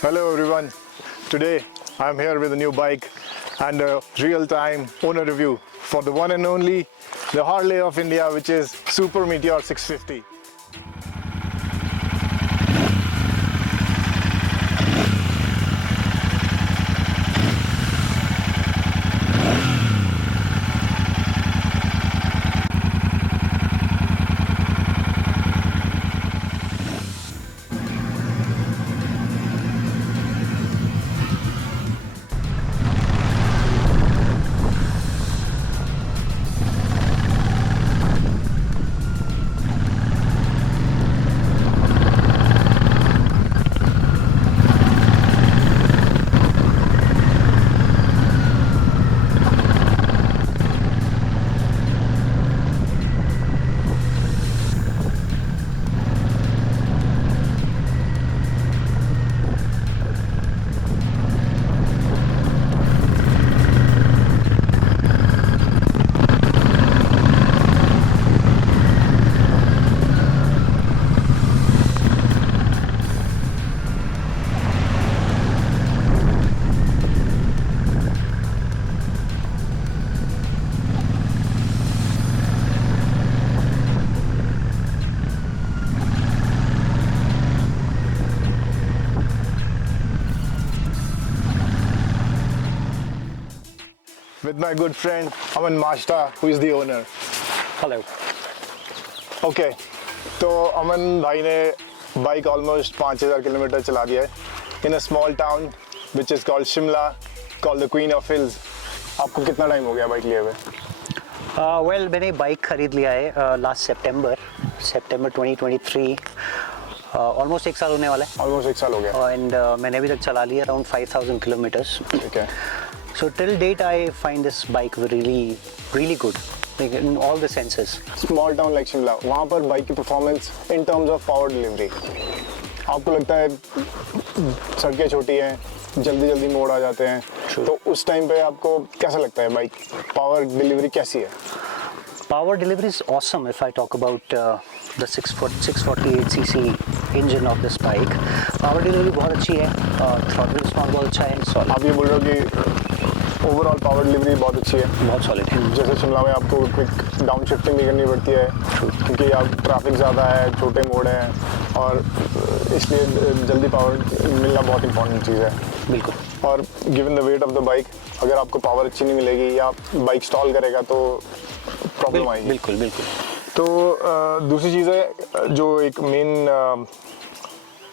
Hello everyone. Today I'm here with a new bike and a real-time owner review for the one and only, the Harley of India, which is Super Meteor 650. With my good friend Aman Mashta, who is the owner. Hello. Okay, तो अमन भाई ने bike almost 5000 kilometre चला दिया है in a small town which is called Shimla, called the queen of hills. आपको कितना time हो गया बाइक लिए हुए? वेल मैंने बाइक खरीद लिया है लास्ट सितंबर 2023. ऑलमोस्ट 1 साल होने वाला है. ऑलमोस्ट 1 साल हो गया. एंड मैंने अभी तक चला लिया अराउंड 5000 किलोमीटर्स. ठीक है. So till date I find this bike really good, like in all the senses. Small town like Shimla, वहाँ पर बाइक की performance in terms of power delivery, आपको लगता है सड़कें छोटी हैं, जल्दी जल्दी मोड़ आ जाते हैं, तो उस टाइम पे आपको कैसा लगता है बाइक पावर डिलीवरी कैसी है? Power delivery is awesome if I talk about the 648cc engine of this bike. Power delivery बहुत अच्छी है, throttle response बहुत अच्छा है. So आप ये बोल रहे हो कि ओवरऑल पावर डिलीवरी बहुत अच्छी है? बहुत सॉलिड है. जैसे शिमला में आपको क्विक डाउन शिफ्टिंग भी करनी पड़ती है क्योंकि आप ट्रैफिक ज़्यादा है, छोटे मोड़ हैं, और इसलिए जल्दी पावर मिलना बहुत इंपॉर्टेंट चीज़ है. बिल्कुल. और given the weight of the bike, अगर आपको पावर अच्छी नहीं मिलेगी या बाइक स्टॉल करेगा तो प्रॉब्लम आएगी. बिल्कुल. तो दूसरी चीज़ है जो एक मेन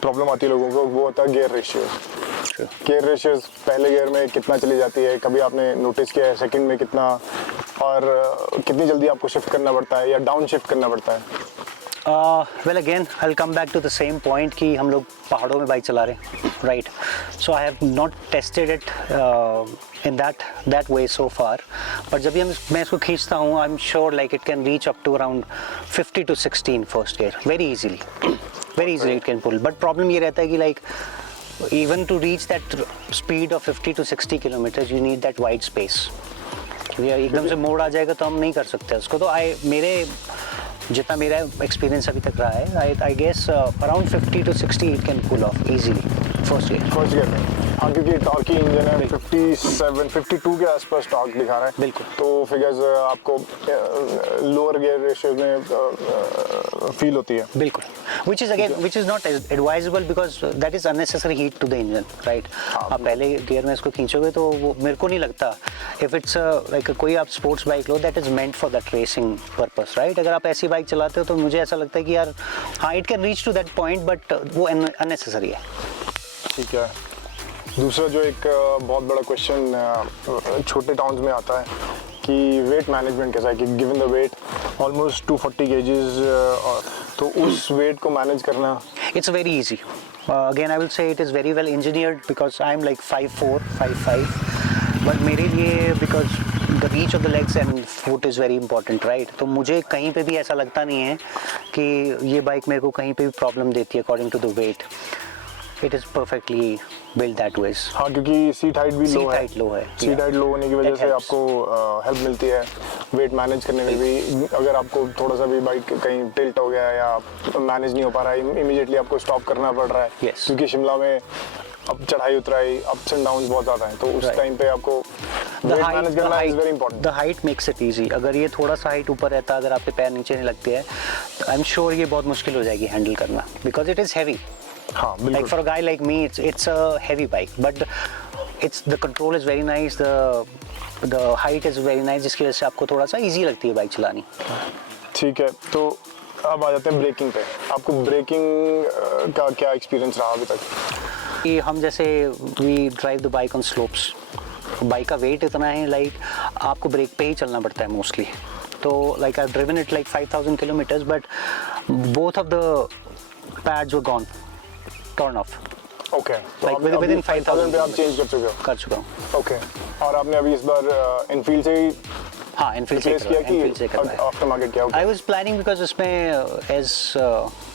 प्रॉब्लम आती है लोगों को, वो होता है गियर रेशियो. गियर रेशियोज पहले गियर में कितना चली जाती है, कभी आपने नोटिस किया है सेकंड में कितना, और कितनी जल्दी आपको शिफ्ट करना पड़ता है या डाउन शिफ्ट करना पड़ता है? Well again I'll come back to the same point कि हम लोग पहाड़ों में बाइक चला रहे हैं, right? So I have not tested it in that way so far, but जब भी मैं इसको खींचता हूँ I'm sure like it can reach up to around 50 to 60 in first gear very easily. Very easily it can pull, but problem ये रहता है कि like even to reach that speed of 50 to 60 kilometers you need that wide space. एकदम से मोड़ आ जाएगा तो हम नहीं कर सकते उसको. तो जितना मेरा एक्सपीरियंस अभी तक रहा है, I guess around 50 to 60 it can pull off easily first gear में. हाँ, क्योंकि टॉर्क की इंजन है, 52 के आसपास टॉर्क दिखा रहा है. बिल्कुल. तो फिगर्स आपको लोअर गियर रेशियो में फील होती है. बिल्कुल. which is not advisable because that is unnecessary heat to the engine, right? आप पहले गियर में इसको खींचोगे तो वो मेरे को नहीं लगता. if it's like कोई आप sports bike low, that is meant for that racing purpose, right? अगर आप ऐसी बाइक चलाते हो तो मुझे ऐसा लगता है कि यार हाँ it can reach to that point but वो unnecessary है. ठीक है. दूसरा जो एक बहुत बड़ा क्वेश्चन छोटे टाउन्स में आता है कि वेट मैनेजमेंट कैसा है, कि given the weight almost 240 kgs, तो उस वेट को मैनेज करना it's very easy. Again I will say it is very well engineered because I am like 5'4", 5'5", but मेरे लिए because the reach of the legs and foot is very important, right? तो मुझे कहीं पे भी ऐसा लगता नहीं है कि ये बाइक मेरे को कहीं पे भी प्रॉब्लम देती है according to the weight. It is perfectly built that way. हाँ, क्योंकि सीट हाइट भी लो है. सीट हाइट लो होने की वजह से आपको हेल्प मिलती है वेट मैनेज करने में भी. अगर आपको थोड़ा सा भी बाइक कहीं टिल्ट हो गया या मैनेज नहीं हो पा रहा है, इमीडिएटली आपको स्टॉप करना पड़ रहा है. Yes. क्योंकि शिमला में अब चढ़ाई उतराई अप्स एंड डाउन्स बहुत ज़्यादा हैं, तो उस Right. टाइम पे आपको वेट मैनेज करना is very important. The height makes it easy. अगर ये थोड़ा सा हाइट ऊपर रहता, अगर आपके पैर नीचे नहीं लगते हैं, तो आई एम श्योर ये बहुत मुश्किल हो जाएगी हैंडल करना, बिकॉज इट इज़ हैवी। हाँ Like बिल्कुल। for a guy like me, it's a heavy bike, but the control is very nice, the height is very nice, जिसकी वजह से आपको थोड़ा सा easy लगती है बाइक चलानी। ठीक है, तो अब आ जाते हैं ब्रेकिंग पे। आपको ब्रेकिंग का क्या एक्सपीरियंस रहा अभी तक? कि हम जैसे we drive the bike on slopes, bike का वेट इतना है, लाइक आपको ब्रेक पे ही चलना पड़ता है मोस्टली। तो like I driven it like 5000 kilometres, but both of the pads were gone, turn off. Okay, तो Like आपने within अभी 5000 पे आप चेंज कर चुके हो? कर चुका हूँ। ओके, और आपने अभी इस बार इनफील्ड से ही हाँ, इनफील्ड से रिप्लेस किया इनफील्ड से कि करना है। आफ्टर मार्केट किया? I was planning because इसमें as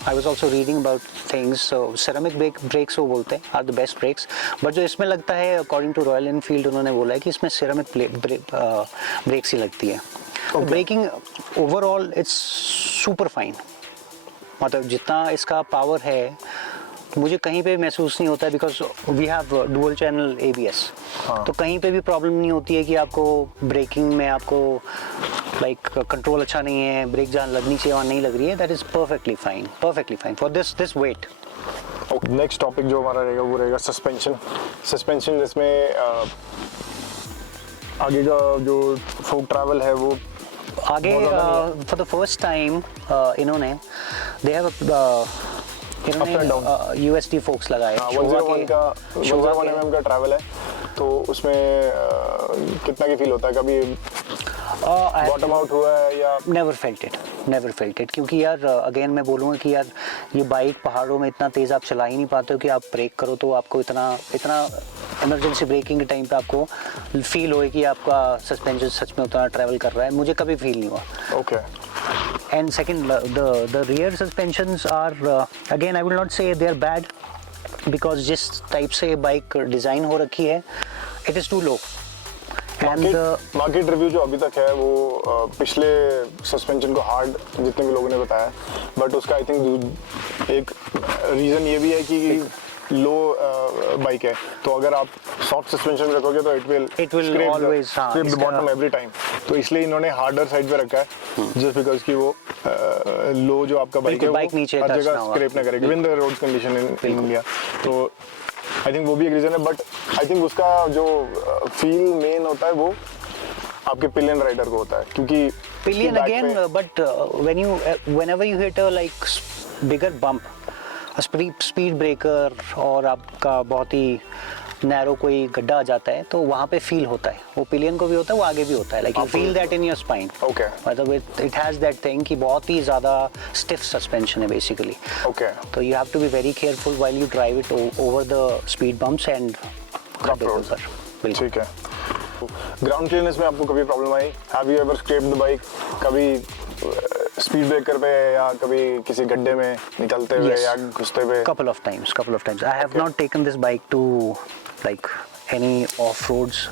I was also reading about things, so ceramic brakes वो बोलते हैं are the best brakes, but जो इसमें लगता है according to Royal Enfield उन्होंने बोला है कि इसमें ceramic brakes ही लगती है। Braking overall it's super fine, मतलब जितना इसका पावर है मुझे कहीं पे महसूस नहीं होता है, because we have dual channel ABS। हाँ। तो कहीं पे भी प्रॉब्लम नहीं होती है कि आपको ब्रेकिंग में आपको लाइक कंट्रोल अच्छा नहीं है, ब्रेक जहाँ लगनी चाहिए वहाँ नहीं लग रही है। That is perfectly fine for this weight. Next topic जो हमारा रहेगा वो रहेगा सस्पेंशन, जिसमें आगे का जो फोक ट्रैवल है वो आगे बहुत ज़्यादा नहीं फॉर द फर्स्ट टाइम इन्होंने they have Up and down. USD forks लगाए। 101 mm का ट्रैवल है, तो उसमें कितना की फील होता है? कभी बॉटम आउट हुआ है या? नेवर फेल्ट इट, क्योंकि यार अगेन मैं बोलूँगा कि यार ये बाइक पहाड़ों में इतना तेज़ आप चला ही नहीं पाते हो कि आप ब्रेक करो तो आपको इतना इमरजेंसी ब्रेकिंग के टाइम पे आपको फील होए कि आपका सस्पेंशन सच में उतना ट्रैवल कर रहा है। मुझे कभी फील नहीं हुआ। Okay, And second, the rear suspensions are again I will not say they are bad, because जिस टाइप से बाइक डिज़ाइन हो रखी है it is too low. Market review जो अभी तक है वो पिछले सस्पेंशन को हार्ड जितने भी लोगों ने बताया, बट उसका आई थिंक एक रीज़न ये भी है कि लो बाइक है, तो अगर आप सॉफ्ट सस्पेंशन रखोगे तो it will always, scrap the bottom every time. तो इसलिए इन्होंने हार्डर साइड पे रखा है, जस्ट बिकॉज कि वो लो जो आपका बाइक है बाइक वो नीचे हर touch जगह ना हुआ। स्क्रैप ना करे given the road condition in India. तो आई थिंक वो भी एक रीज़न है, बट आई थिंक उसका जो फील मेन होता है वो आपके पिलियन राइडर को होता है, क्योंकि Pillion उसकी back again, पे- but whenever you hit a like bigger bump, a speed breaker और आपका बहुत ही नैरो कोई गड्ढा आ जाता है, तो वहाँ पे फील होता है। वो पिलियन को भी होता है, वो आगे भी होता है, like you feel that in your spine. Okay मतलब इट हैज़ दैट थिंग कि बहुत ही ज़्यादा स्टिफ सस्पेंशन है बेसिकली। ओके तो you have to be very careful while you drive it over the speed bumps and Rough roads. ठीक है। Ground clearance में आपको कभी प्रॉब्लम आई? Have you ever scrapped the bike? कभी स्पीड ब्रेकर पे या कभी किसी गड्ढे में निकलते हुए Yes. या घुसते हुए? couple of times I have Okay. not taken this bike to like any off roads,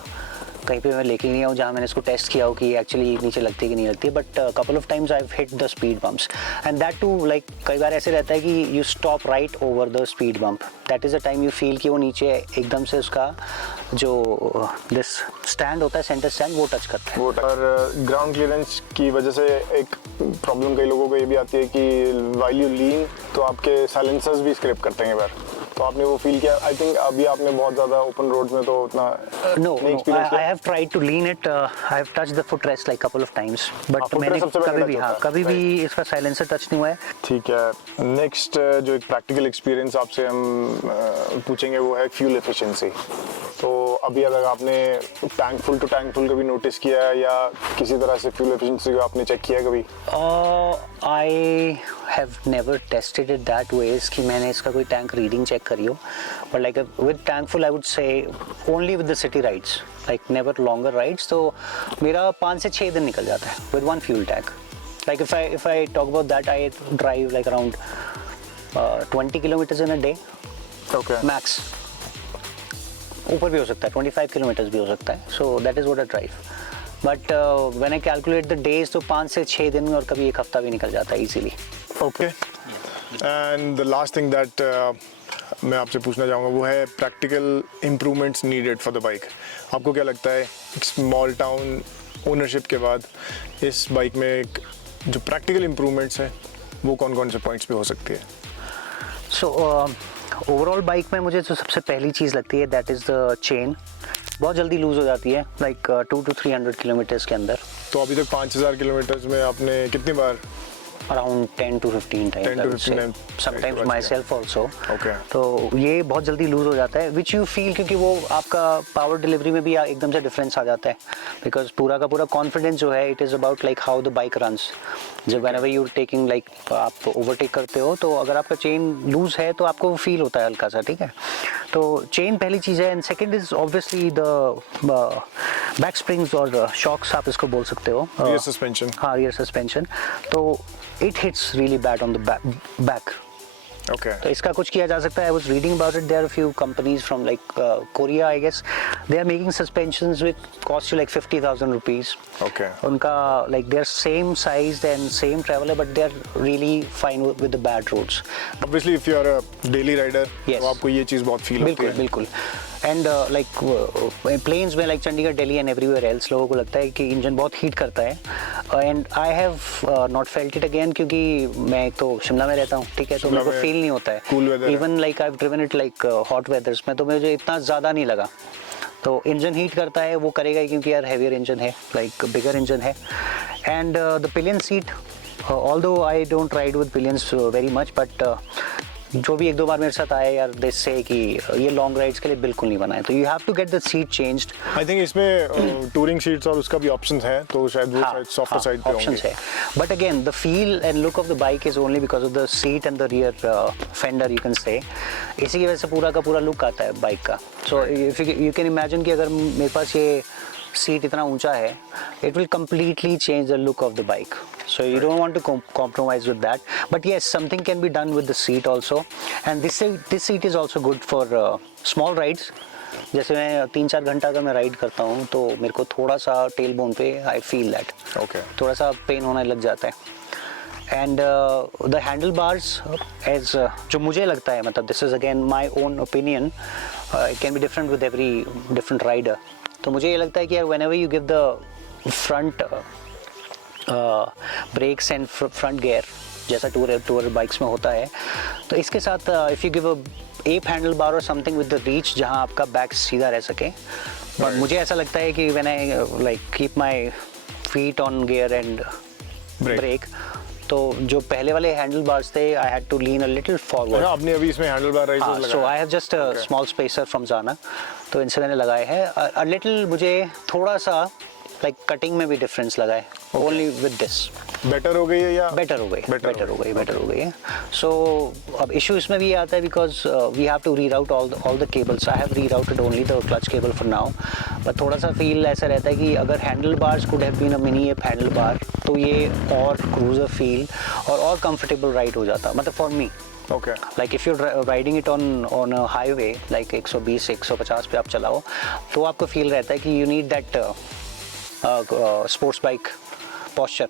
कहीं पे मैं लेके नहीं आऊँ जहाँ मैंने इसको टेस्ट किया हो कि एक्चुअली नीचे लगती है कि नहीं लगती है, but couple of times I've hit the speed bumps and that too like कई बार ऐसे रहता है कि you stop right over the speed bump, that is the time you feel कि वो नीचे एकदम से उसका जो this stand होता है सेंटर स्टैंड वो टच करता है। वो और ग्राउंड क्लियरेंस की वजह से एक प्रॉब्लम कई लोगों को ये भी आती है कि व्हाइल यू लीन तो आपके साइलेंसर्स भी स्क्रैप करते हैं कई बार, तो आपने वो फील किया? आई थिंक अभी आपने बहुत ज़्यादा ओपन रोड में तो उतना No, नहीं experience I have tried to lean it. I have touched the footrest like couple of times, but footrest मैंने सबसे पहले कभी touch भी होता है, कभी भी right. इसका साइलेंसर टच नहीं हुआ है। ठीक है। नेक्स्ट जो एक प्रैक्टिकल एक्सपीरियंस आपसे हम पूछेंगे वो है फ्यूल एफिशिएंसी। तो अभी अगर आपने tank full to tank full कभी नोटिस किया है या किसी तरह से फ्यूल एफिशिएंसी को आपने चेक किया है कभी? I have never tested it that ways कि मैंने इसका कोई टैंक रीडिंग चेक करी हो, but like with tankful I would say only with the city rides, like never longer rides, तो मेरा 5 से 6 दिन निकल जाता है with one fuel tank. Like if I talk about that, I drive like around 20 kilometers in a day okay max. ऊपर भी हो सकता है, 25 kilometers भी हो सकता है, so that is what I drive. But when I calculate the days, तो 5 से 6 दिन और कभी 1 हफ्ता भी निकल जाता है easily. Okay. And the last thing that मैं आपसे पूछना चाहूँगा वो है practical improvements needed for the bike. आपको क्या लगता है एक स्मॉल टाउन ओनरशिप के बाद इस बाइक में एक जो प्रैक्टिकल इम्प्रूवमेंट्स हैं वो कौन कौन से पॉइंट्स पे हो सकती है? सो ओवरऑल बाइक में मुझे जो सबसे पहली चीज़ लगती है दैट इज़ द चेन। बहुत जल्दी लूज़ हो जाती है लाइक 200 to 300 किलोमीटर्स के अंदर। तो अभी तक 5000 किलोमीटर्स में आपने कितनी बार? Around 10 to 15 times, 10 to 15 times. Sometimes myself also. Okay. तो ये बहुत जल्दी लूज़ हो जाता है विच यू फील, क्योंकि वो आपका पावर डिलीवरी में भी एकदम से डिफरेंस आ जाता है, बिकॉज पूरा का पूरा कॉन्फिडेंस जो है it is about like how the bike runs. जब whenever you taking like आप ओवरटेक करते हो तो अगर आपका चेन लूज़ है तो आपको वो फील होता है हल्का सा, ठीक है। तो चेन पहली चीज़ है, and second is obviously the back springs और शॉक्स आप इसको बोल सकते हो। Rear suspension. हाँ, रियर सस्पेंशन। तो it hits really bad on the back. Okay. तो इसका कुछ किया जा सकता है। I was reading about it. There are a few companies from like Korea, I guess. They are making suspensions which cost you like 50,000 rupees. Okay. उनका like they're same sized and same traveler, but they're really fine with the bad roads. Obviously, if you are a daily rider, Yes. तो आपको ये चीज़ बहुत feel होती बिल्कुल है। बिल्कुल। And like planes में like Chandigarh, Delhi and everywhere else लोगों को लगता है कि इंजन बहुत हीट करता है, and I have not felt it again, क्योंकि मैं तो शिमला में रहता हूँ, ठीक है, तो शिमला मेरे को में फील नहीं होता है। cool weather है। Even like I have driven it like hot वेदर्स में, तो मुझे इतना ज़्यादा नहीं लगा। तो इंजन हीट करता है, वो करेगा ही, क्योंकि यार हैवियर इंजन है, लाइक बिगर इंजन है। And the pillion seat, although I don't ride with pillions very much, but जो भी एक दो बार मेरे साथ आए यार, दे से कि ये लॉन्ग राइड्स के लिए बिल्कुल नहीं बना है, तो you have to get the seat changed. I think इसमें टूरिंग सीट्स और उसका भी ऑप्शंस है, तो शायद वो शायद सॉफ्टर साइड पे ऑप्शंस होंगे। है, but again the feel and look of the bike is only because of the seat and the rear fender, you can say. इसी की वजह से पूरा का पूरा लुक आता है बाइक का। So if you can imagine कि अगर मेरे पास ये सीट इतना ऊंचा है, it will completely change the look of the bike. So you don't want to compromise with that. But yes, something can be done with the seat also. And this seat is also good for small rides. जैसे मैं 3-4 घंटा अगर मैं ride करता हूँ तो मेरे को थोड़ा सा टेल बोन पे आई फील दैट, Okay. थोड़ा सा पेन होने लग जाता है। And the handle bars as जो मुझे लगता है, मतलब this is again my own opinion, it can be different with every different rider. तो मुझे ये लगता है कि whenever you give the front brakes and front gear, जैसा टूर बाइक्स में होता है, तो इसके साथ if you give a ape handle bar और समथिंग विद द रीच, जहाँ आपका बैक सीधा रह सके। और मुझे ऐसा लगता है कि when I like keep my feet on gear and brake, तो जो पहले वाले हैंडल बार्स थे I had to lean a little forward. आपने अभी इसमें हैंडल बार राइजर्स लगाए? So I have just a small spacer from जाना, तो इनसे मैंने लगाए हैं। अ लिटिल मुझे थोड़ा सा लाइक कटिंग में भी डिफरेंस लगा है, ओनली विद दिस। बेटर हो गई है या बेटर हो गई better हो गई है। सो अब इशू इसमें भी आता है because we have to reroute all the cables. I have rerouted only the clutch cable for now, but थोड़ा सा फील ऐसा रहता है कि अगर handle bars could have been a mini ape handle bar, तो ये और क्रूजर फील और कंफर्टेबल राइड हो जाता, मतलब for me. Okay. Like if you're riding it on a highway, like 120-150 पे आप चलाओ, तो आपको फील रहता है कि you need that sports bike posture.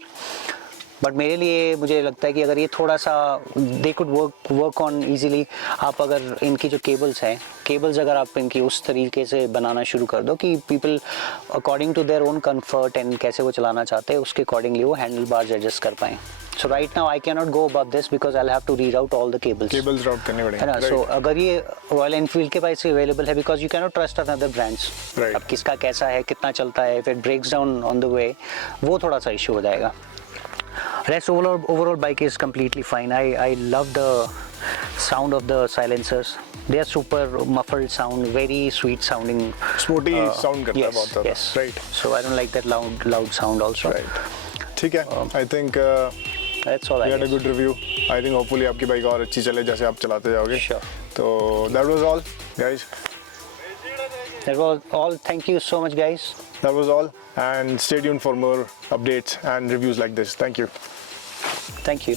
But मेरे लिए मुझे लगता है कि अगर ये थोड़ा सा they could work on easily, आप अगर इनकी जो केबल्स अगर आप इनकी उस तरीके से बनाना शुरू कर दो कि people according to their own comfort and कैसे वो चलाना चाहते हैं, उसके अकॉर्डिंगली वो हैंडल बार्स एडजस्ट कर पाएँ। So right now I can not go above this because I have to reroute all the cables route करने पड़ेंगे, है ना। सो अगर ये रॉयल एनफील्ड के पास अवेलेबल है, because you can not trust another brands, अब किसका कैसा है, कितना चलता है, फिर breaks down on the way, वो थोड़ा सा इशू हो जाएगा। Rest overall bike is completely fine. I love the sound of the silencers. They are super muffled sound, very sweet sounding. Sporty sound करता है बहुत ज़्यादा। Yes. Right. So I don't like that loud sound also. Right. ठीक है। I think That's all I we had a guess. good review. I think hopefully आपकी bike और अच्छी चले जैसे आप चलाते जाओगे। Sure. तो that was all, guys. That was all. Thank you so much, guys. That was all, and stay tuned for more updates and reviews like this. Thank you. Thank you.